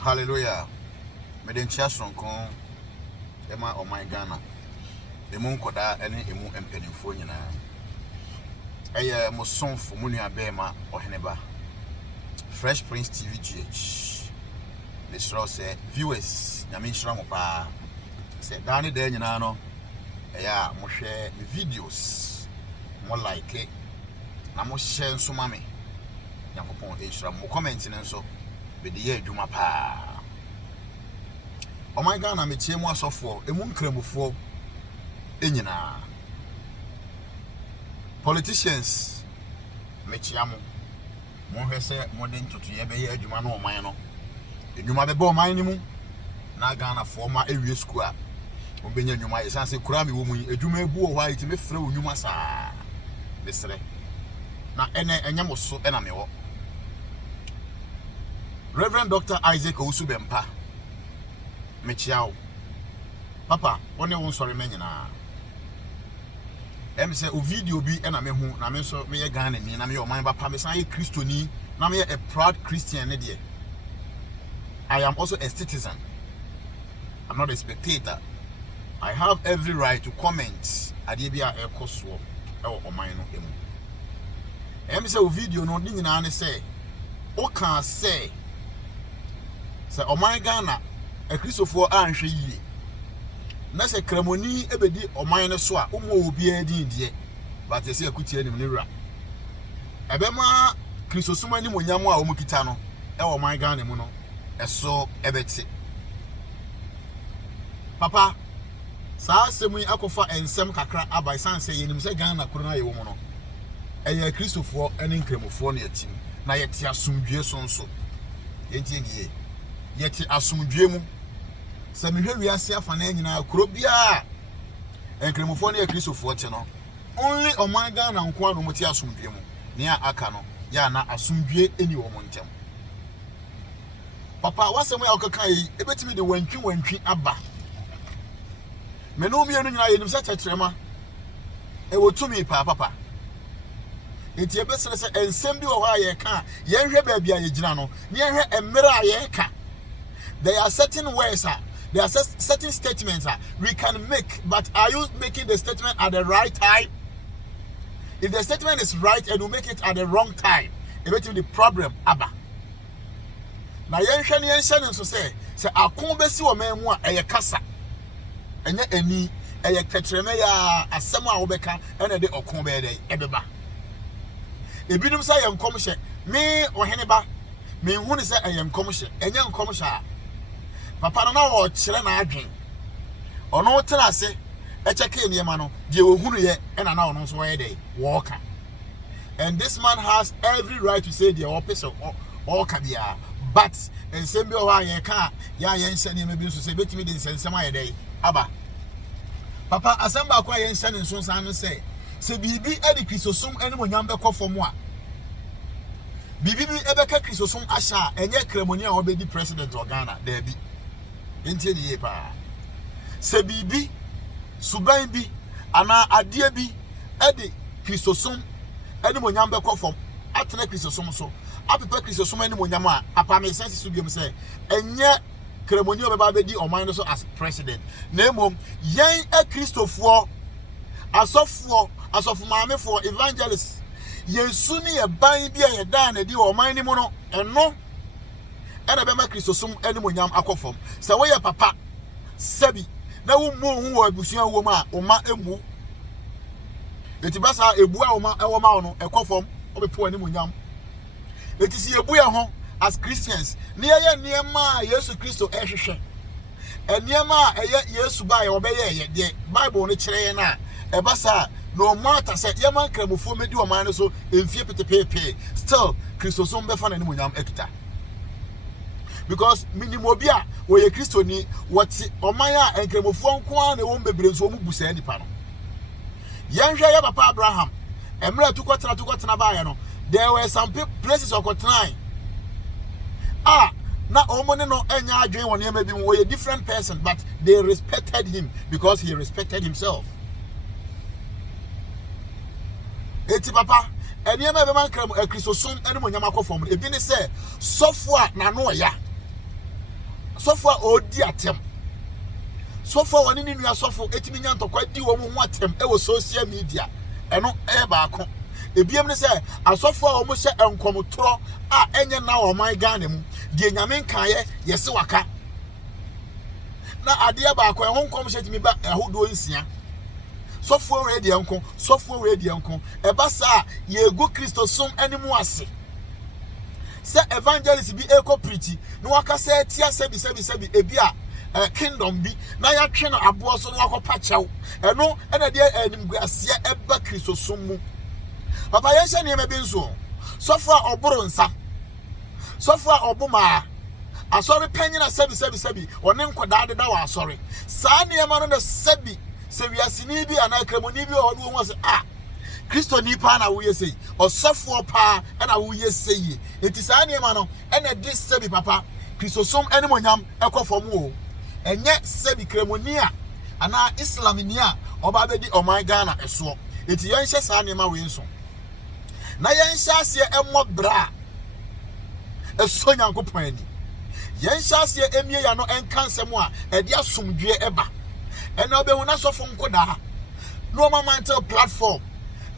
Hallelujah. Meden chiason kon ema o my Ghana. Emu nkoda ene emu empanimfo nyina. Eye mo sonfo mu nua bema oheneba. Fresh Prince TV GH. The show say viewers nyame nhira mo pa. Say dane de nyina no. Eya mo hwe videos. Mo like it. Na mo share nso mame. Yakopon nhira mo comment nso. Be the year Juma pa. Oh my God, I'm a chain was of war, a moon creme before Enina. Politicians, Mechiamo, Mohese, Modern to Yebe, Jumano, Mino. The Juma the Bo minimum, Nagana former area square. Obenya Juma is answer crabby woman, a Juma Boo white me throw Numasa. This now, and Yamos so enemy. Reverend Dr. Isaac Osubempa Mechiao Papa, one won sorry menina. Say o video bi na me hu na me so me Ghana ni na me o man papa me san ye Christoni na me a proud Christian ne de. I am also a citizen. I'm not a spectator. I have every right to comment ade bia e koso e o man no emu. Say o video no ni nyina ne say o kan say say o man Ghana a Christopher anhwe yie na se kramoni ebedi o man ne so a umo obi adin die but say akutie nim ne wura ebema Christosuma ni monyamo a o mukita no e o man Ghana mu no eso ebeti papa saa semu akofa ensem kakra abai san say yenim se Ghana kuro na ye wo mu no eye Christopher ene nkramofo na yatim na yete asumdue sonso yenti nie yeti asumdue mu se mehwe wiase afa na nyina kuro bia enkremofo na Christopher te no only o man Ghana nko anu muti asumdue mu ne aka no ya na asumdue eni wo mu ntem papa wasem ya okaka yi ebetimi de wantwi aba me no mi enu nyina yenim se chekrema e wotumi papa enti ebesere se ensem bi wo ha ye ka ye hwe ba bia ye gina no ne hwe emere a ye ka. There are certain words, there are certain statements we can make, but are you making the statement at the right time? If the statement is right and you make it at the wrong time, it will be the problem. Abba. Now, yen so say akon besi wo man mu a eye kasa. Enye eni eye ketreme ya asem a wo beka ene de okon be dey ebeba. Ebinum say yen komhye me ohene ba me hu ne say yen komhye enye komhye papa no na wo kire na adwen ono tena se e cheke niema no de wo hunu ye na na ono so wo ye dey wo ka. And this man has every right to say the opposite or kabia, but en sembe o ha ye ka ya ye nse niema bi so say betimi de nsensem aye dey aba papa asamba kwa ye nse ne nso san no say se bibi edi Christosum ene monyam be kofo mu a bibi ebeka Christosum asha enye kremoni a obedi president of Ghana there bi enti ni ye pa se bibi suban bi ana ade bi edi Christosum ene monyam be kofo atene Christosum so apepa Christosum ene monyam a papa me sense su biom say enye kremoni obeba bedi oman no so as president na emom yen e Christopher asofu maamefo evangelists yesu ni ye ban bia ye dan na di oman ni mu no eno ena be ma Christosum ene monyam akofom se wo ye papa sabi na wo mu hu wo abusuan wo ma o ma emu etibasa ebu a o ma ewo ma no ekofom obepo ene monyam etisi ebu ye ho as Christians ne ye niema Yesu Kristo ehwehwe eniema eye Yesu ba ye obeye ye de Bible no kire ye na ebasa no matter say yaman kramofo medi o man so emfie petepepe still Christosum be fa na nimonyam ekita because minimo bia wo ye Kristoni woti oman a enkramofo nko a na wo bebre so mu busa nipa no yenhwe ye papa Abraham emre tukotena ba ye no there were some places of time na omone no enya adwen won ye mabi wo ye different person but they respected him because he respected himself. Eti papa eniema be man kram Christosum ene monyam akofom ebi ne se sofo a na no ya sofo odi atem sofo woni ni nua sofo etimi nya ntokwa di wo mu ho atem e wo social media eno e baako ebiem ne se asofo a wo mo hye enkomotoro a enye na wo man Ghana mu die nyame nkaye yese waka na ade baako e ho nkom hye timi ba ahodo nsia sofo we die nko sofo we die nko e ba sa ye go Kristo som animu ase se evangelist bi eko preach no waka se tia sebi ebi a kingdom bi na ya twe no abo so no akopa chew eno ena de animguase eba Kristo som mu papa ye hye ne me bi nso sofo a oboro nsa sofo a obuma asori panyina sebi one nkoda de da wa asori saa ne ma no de sebi sewiasini bi anakremoni bi o ho se Kristo ni pa na wo yesei osofo pa na wo yesei enti saa ne ma no ena de sebi papa Kristo som enimonyam ekofom o enye sebi kremonia ana islamnia oba bedi oman Ghana eso enti yen hye saa ne ma we nso na yen hye ase emmo bra eso nyankopon ani yen hye ase emie ya no enkansem a ede asomdwe eba ena obehu na sofo nkoda no mantle platform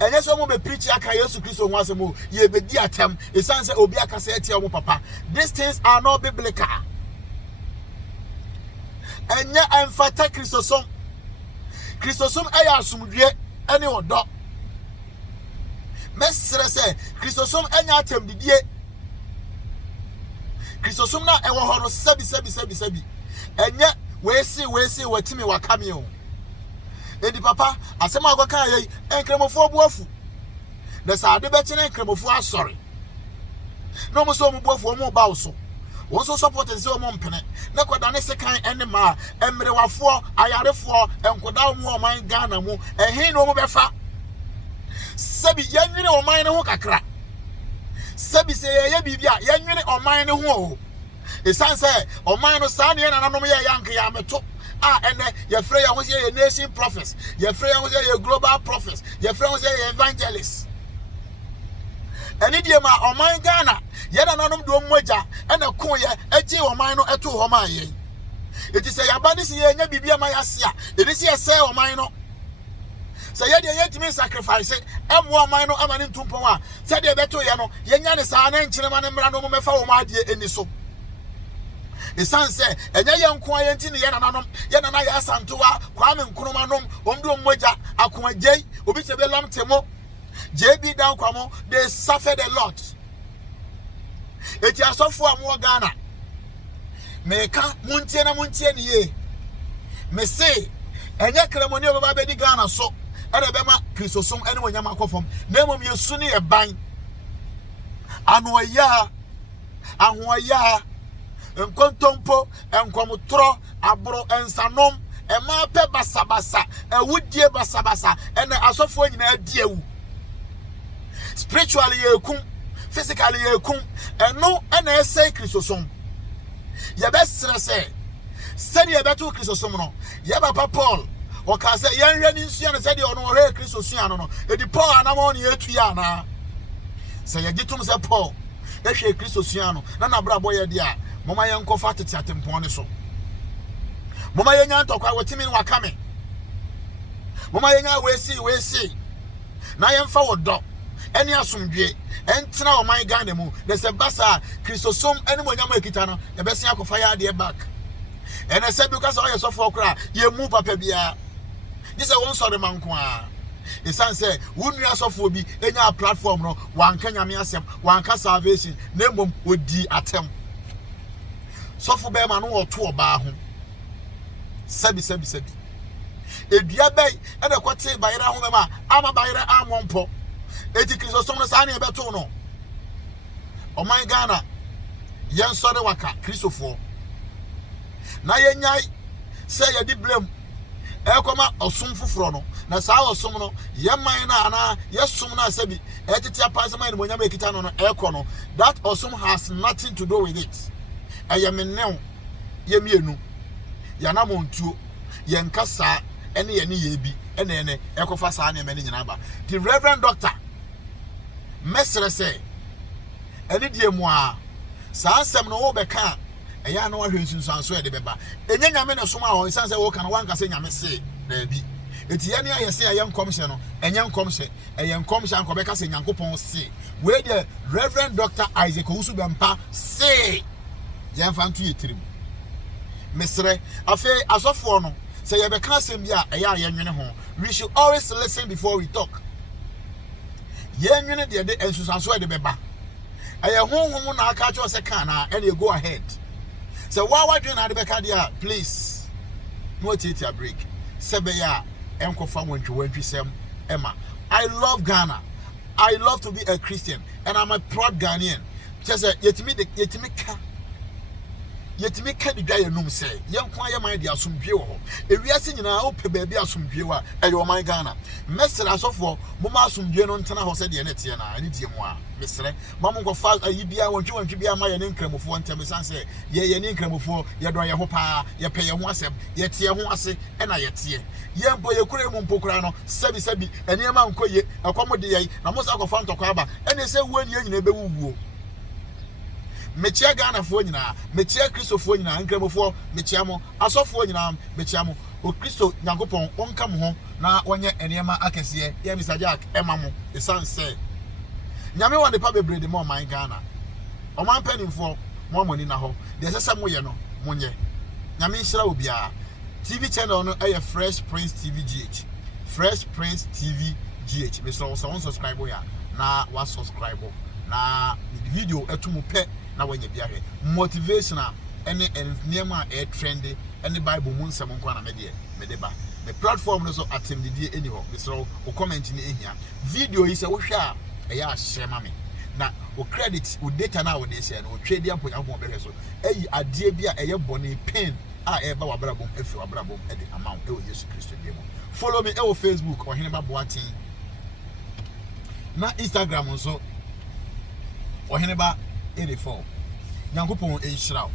enye so mo be preach aka Yesu Kristo ho asemo ye be di atem esanse obi aka se etia mo papa. These things are not biblical. Enye emfata Kristosom eya asomdwe ene odo mesre se Kristosom enya atem didie Kristosom na ewo horo sebi enye we see watimi wakame o edi papa asema agoka ye enkremofo buafu de sa ade be chene enkremofo asori no mo so mo buafu mo ba so won so support se o mo mpene na koda ne sekan ene ma emrewafo ayarefo enkoda mu o man Ghana mu ehin no mo befa sebi yanwene o man ne ho kakra sebi se ye bibia yanwene o man ne ho o esanse o man no sa ne na nanom ye yank ya meto ene ye frey ya ho se ye nation prophets ye frey ya ho se ye global prophets ye frey ho se ye evangelists eni die ma o man Ghana ye na nanom do moja ene ko ye agi o man no eto ho ma ye eti se ya ba ni se ye nya bibia ma ya se a eni se ye se o man no se ye de ye timi sacrifice emo o man no amani ntumpon a se de beto ye no ye nya ne sa na nkyerema ne mra no mo mefa wo ma ade eni so esanse enye ye nko ayenti ne ye nananom ye nana ya santoa kwame nkromanom omdo moja akomagye obi chebe lamtemo JB down kwamo they suffered a lot eti asofo amu Ghana meka muntie ne ye me say enye kremoni obaba bedi Ghana so ere bema Kristosom ene wonyam akofom na mom yesu ne ye ban anoya ahoya enkontompo enkomotro abro ensanom ema pe basabasa ewudie basabasa ene asofo nyina adiewu spiritually yekum physically yekum eno ena ese Kristosom ye besere se de ye beto Kristosom no ye papa Paul o ka se ye nhwe ni nsua no se de ono hwe Kristosua no edi Paul anamo ne etu ya na se ye gitum se Paul ehwe Kristosua no na brabo ye de a mama ye nkofa tete atempon ne so mama ye nya ntokwa wotimi wakame mama ye nya we na ye mfa wodo eni asomdwe entena o man Ghana mu de se basa Kristosom eni monyam ekita no e besia akofa ya de back ene se because o ye so for kra ye mu papa bia this won sorry man ko a esanse wonu asofo bi enya platform no wanka nyame asem wanka salvation na mom odi atem sofo be ma no oto oba ho sabi edua bay e de kwete bayira ho mema ama bayira amompo eti Kristosom no sa na ebeto no o man Ghana yen sore waka Kristofo na yenyai se ye di blame e koma osum foforo no na sa osum no ye man na ana ye sum na sabi e tete apase man mo nyama ekita no e kono that osum has nothing to do with it ayamenew ye mienu ya na montuo ye nkasa ene ye ne ye bi ene ekofa saa na emene nyina ba the reverend doctor mesere se ene die mu a saa asem no wo beka ɛyɛ na wahwɛ nsunsuanso ɛde bɛba ɛnyɛ nyame ne soma hɔ nsan sɛ wɔka no wanka sɛ nyame se daabi eti yɛne ayɛ se ɛyɛ nkɔmhyɛ no ɛnyɛ nkɔmhyɛ ɛyɛ nkɔmhyɛ ankɔbɛka sɛ nyankopɔn se wei deɛ Reverend Dr. Isaac Owusu Bɛmpa se yɛmfa nto yɛ tirim mesrɛ afei asɔfoɔ no sɛ yɛbɛka asɛm bi a ɛyɛ a yɛnwene ho we should always listen before we talk yɛnwene deɛ de nsunsuanso ɛde bɛba ɛyɛ honhom na aka kyerɛ sɛ ka na ɛne go ahead sɛ wadwene na de bɛka deɛ a please no tietia break sɛ bɛyɛ a ɛnkɔfa wantwi sɛm ɛma I love Ghana. I love to be a Christian and I'm a proud Ghanaian. Just yetimi ka di dwa yenum sɛ yenkwa ye man de asomdwe wɔ hɔ ewiase nyinaa wo pɛ baabi asomdwe wa ɛyɛ man Ghana mesra asofo mo ma asomdwe no ntena hɔ sɛ de ne tie na ani die mu a mesrɛ ma mo nkɔfa ayi bia wantwi bia ma ye ne nkramofo ntem san sɛ ye ne nkramofo ye dɔ ye ho paa ye pɛ ye ho asɛm ye tie ho ase ɛna ye tie ye mpo ye kure mu mpokura no sabi eniema nkoye akwamo de ye na mo sa akɔfa ntɔkɔ aba ɛne sɛ wuo nie nyina bɛwuwuo mechia Ghana fo nyina mechia Kristo fo nyina nkramofo mechia mo asofo nyina mechia mo o Kristo Nyankopɔn onka mo ho na onye eniema akɛse ye Mr. Jack ema mo esanse nyame wɔ ne pa bebre de mo man Ghana o man panimfo mo amoni na ho de sese mo ye no monye nyame nhyira obia TV channel no ɛyɛ Fresh Prince TV GH Fresh Prince TV GH me so subscribe ya na wa subscribe na video etumu pɛ na wanya biare motivational ene niema e trendy ene Bible mu nsɛm nko na me de ba the platform no so atem didie eni ho me so o comment ni ehia video yi sɛ wo hwɛ a ɛyɛ ahyɛ ma me na o credit o data na wo de share no o twedi amponya bɔn bɛhwɛ so ɛyi adie bi a ɛyɛ bɔne pain a ɛba wabrabom efi wabrabom ɛde amount ɛwɔ Yesu Kristo bi mu follow me ɛwɔ Facebook Ɔheneba Boaten na Instagram nso Ɔheneba 84 Nyankopɔn enhyiraw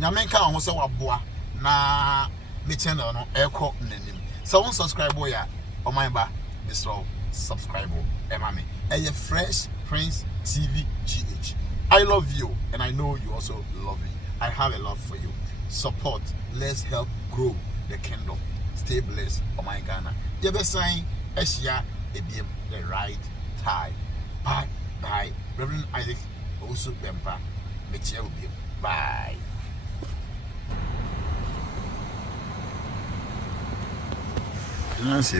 nyame nka ho sɛ waboa na me channel no ɛkɔ nanim sɛ won subscribe ya ɔman ba mesrɛ subscribe ɛma me ɛyɛ Fresh Prince TV GH I love you and I know you also love me I have a love for you support let's help grow the kingdom stay blessed ɔman Ghana yɛbɛsan ahyia ebiem the right time bye Reverend Isaac Owusu Bɛmpa mechia obiem bye Nancy